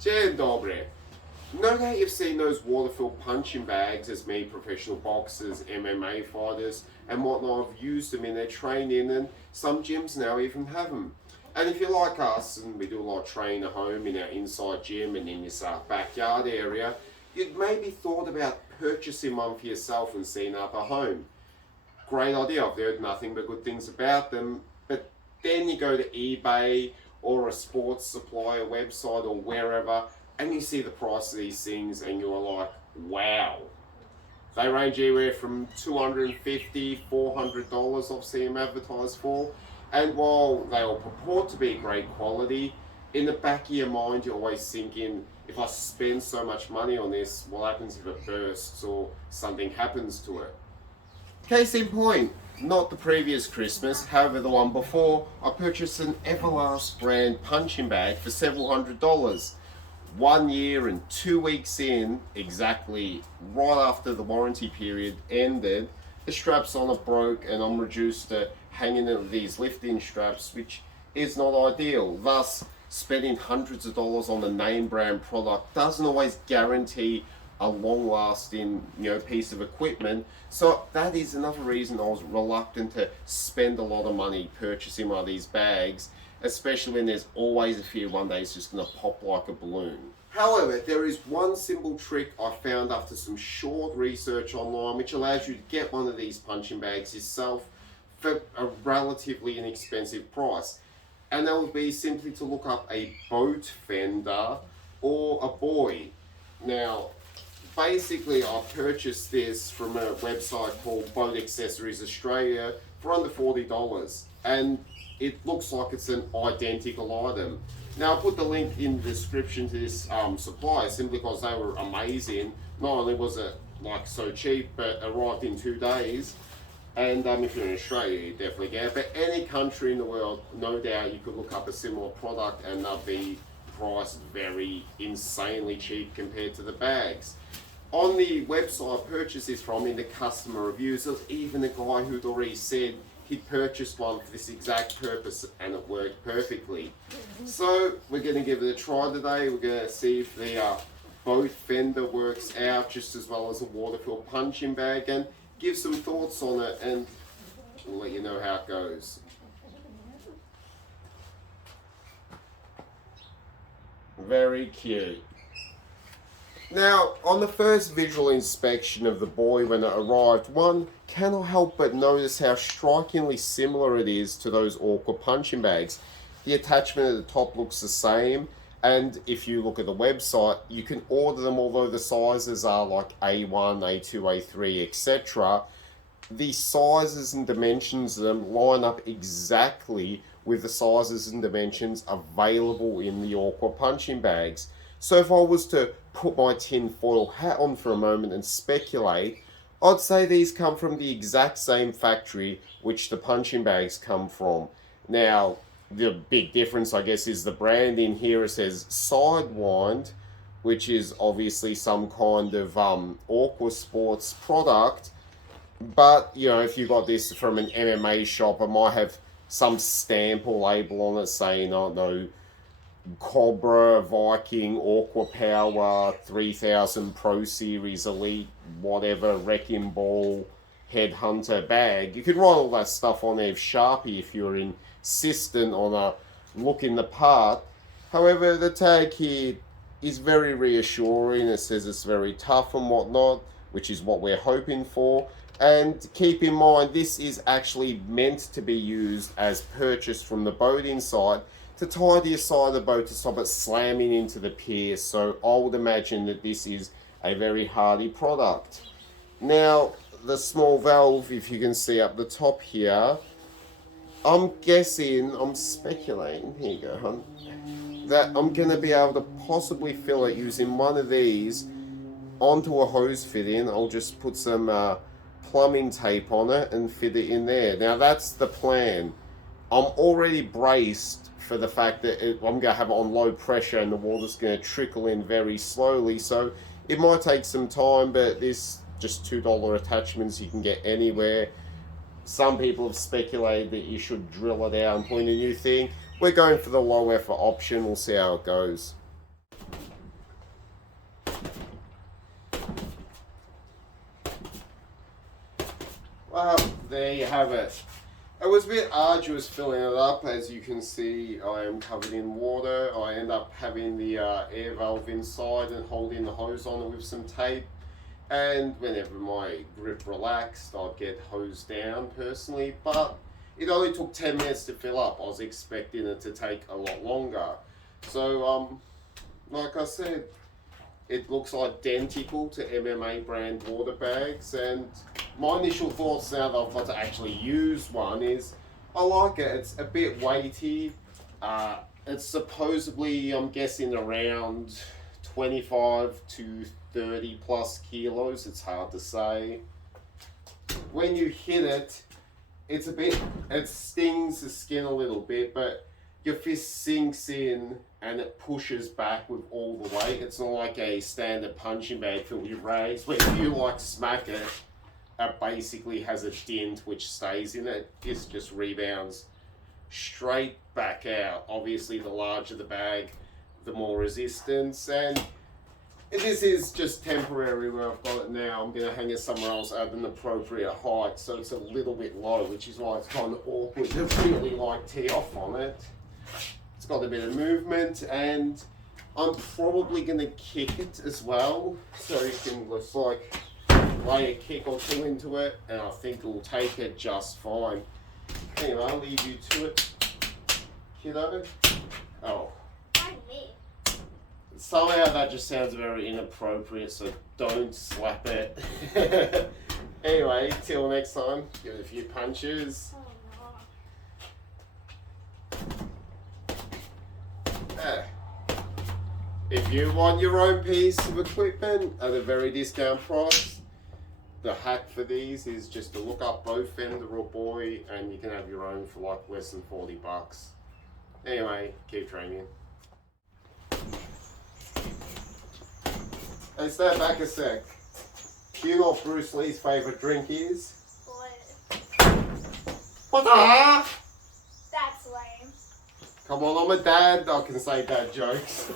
Dzień dobry. No doubt you've seen those water-filled punching bags as many professional boxers, MMA fighters, and whatnot have used them in their training, and some gyms now even have them. And if you're like us, and we do a lot of training at home in our inside gym and in this backyard area, you'd maybe thought about purchasing one for yourself and seeing up at home. Great idea, I've heard nothing but good things about them, but then you go to eBay or a sports supplier website or wherever, and you see the price of these things and you're like, wow. They range anywhere from $250, $400 I've seen them advertised for. And while they all purport to be great quality, in the back of your mind you're always thinking, if I spend so much money on this, what happens if it bursts or something happens to it? Case in point, not the previous Christmas, however the one before, I purchased an Everlast brand punching bag for several $100s. 1 year and 2 weeks in, exactly right after the warranty period ended, the straps on it broke and I'm reduced to hanging in with these lifting straps, which is not ideal. Thus, spending hundreds of dollars on a name brand product doesn't always guarantee a long lasting piece of equipment. So that is another reason I was reluctant to spend a lot of money purchasing one of these bags, especially when there's always a fear one day it's just going to pop like a balloon. However, there is one simple trick I found after some short research online which allows you to get one of these punching bags yourself for a relatively inexpensive price. And that would be simply to look up a boat fender or a buoy. Now, basically I purchased this from a website called Boat Accessories Australia for under $40, and it looks like it's an identical item. Now I put the link in the description to this supplier simply because they were amazing. Not only was it like so cheap, but arrived in 2 days. And if you're in Australia, you definitely get it. But any country in the world, no doubt you could look up a similar product and they'll be priced very insanely cheap compared to the bags. On the website I purchased this from, in the customer reviews, there was even a guy who'd already said he'd purchased one for this exact purpose and it worked perfectly. So we're going to give it a try today. We're going to see if the boat fender works out just as well as a water-filled punching bag, and give some thoughts on it, and we'll let you know how it goes. Very cute. Now, on the first visual inspection of the buoy when it arrived, one cannot help but notice how strikingly similar it is to those Aqua punching bags. The attachment at the top looks the same, and if you look at the website, you can order them, although the sizes are like A1, A2, A3, etc. The sizes and dimensions of them line up exactly with the sizes and dimensions available in the Aqua punching bags. So if I was to put my tin foil hat on for a moment and speculate, I'd say these come from the exact same factory which the punching bags come from. Now, the big difference, I guess, is the branding. Here it says Sidewind, which is obviously some kind of Aqua Sports product. But, if you got this from an MMA shop, it might have some stamp or label on it saying, I don't know, Cobra, Viking, Aqua Power, 3000 Pro Series, Elite, whatever, Wrecking Ball, Headhunter bag. You could write all that stuff on there with Sharpie if you're insistent on a look in the part. However, the tag here is very reassuring. It says it's very tough and whatnot, which is what we're hoping for. And keep in mind, this is actually meant to be used as purchased from the boat inside to tie to your side of the boat to stop it slamming into the pier. So I would imagine that this is a very hardy product. Now, the small valve, if you can see up the top here, I'm speculating, here you go, hon, that I'm going to be able to possibly fill it using one of these onto a hose fitting. I'll just put some plumbing tape on it and fit it in there. Now that's the plan. I'm already braced for the fact that I'm going to have it on low pressure and the water's going to trickle in very slowly, so it might take some time, but this just $2 attachments you can get anywhere. Some people have speculated that you should drill it out and put in a new thing. We're going for the low effort option. We'll see how it goes. there you have it. It was a bit arduous filling it up. As you can see, I am covered in water. I end up having the air valve inside and holding the hose on it with some tape. And whenever my grip relaxed, I'd get hosed down personally. But it only took 10 minutes to fill up. I was expecting it to take a lot longer. So, like I said, it looks identical to MMA brand water bags, and my initial thoughts now that I've got to actually use one is I like it. It's a bit weighty. It's supposedly, I'm guessing, around 25 to 30 plus kilos. It's hard to say. When you hit it, it stings the skin a little bit, but your fist sinks in and it pushes back with all the weight. It's not like a standard punching bag filled with rags where if you like smack it, it basically has a dent which stays in it. This just rebounds straight back out. Obviously, the larger the bag, the more resistance. And this is just temporary where I've got it now. I'm going to hang it somewhere else at an appropriate height, so it's a little bit low, which is why it's kind of awkward to really like tee off on it. It's got a bit of movement, and I'm probably going to kick it as well, so you can just like lay a kick or two into it, and I think it'll take it just fine. Anyway, I'll leave you to it, kiddo. Oh. Me. Somehow that just sounds very inappropriate, so don't slap it. Anyway, till next time, give it a few punches. Oh, If you want your own piece of equipment at a very discount price, the hack for these is just to look up both Fender or Boy, and you can have your own for like less than 40 bucks. Anyway, keep training. Hey, stand back a sec. Do you know what Bruce Lee's favourite drink is? What the heck? That's lame. Come on, I'm a dad. I can say dad jokes.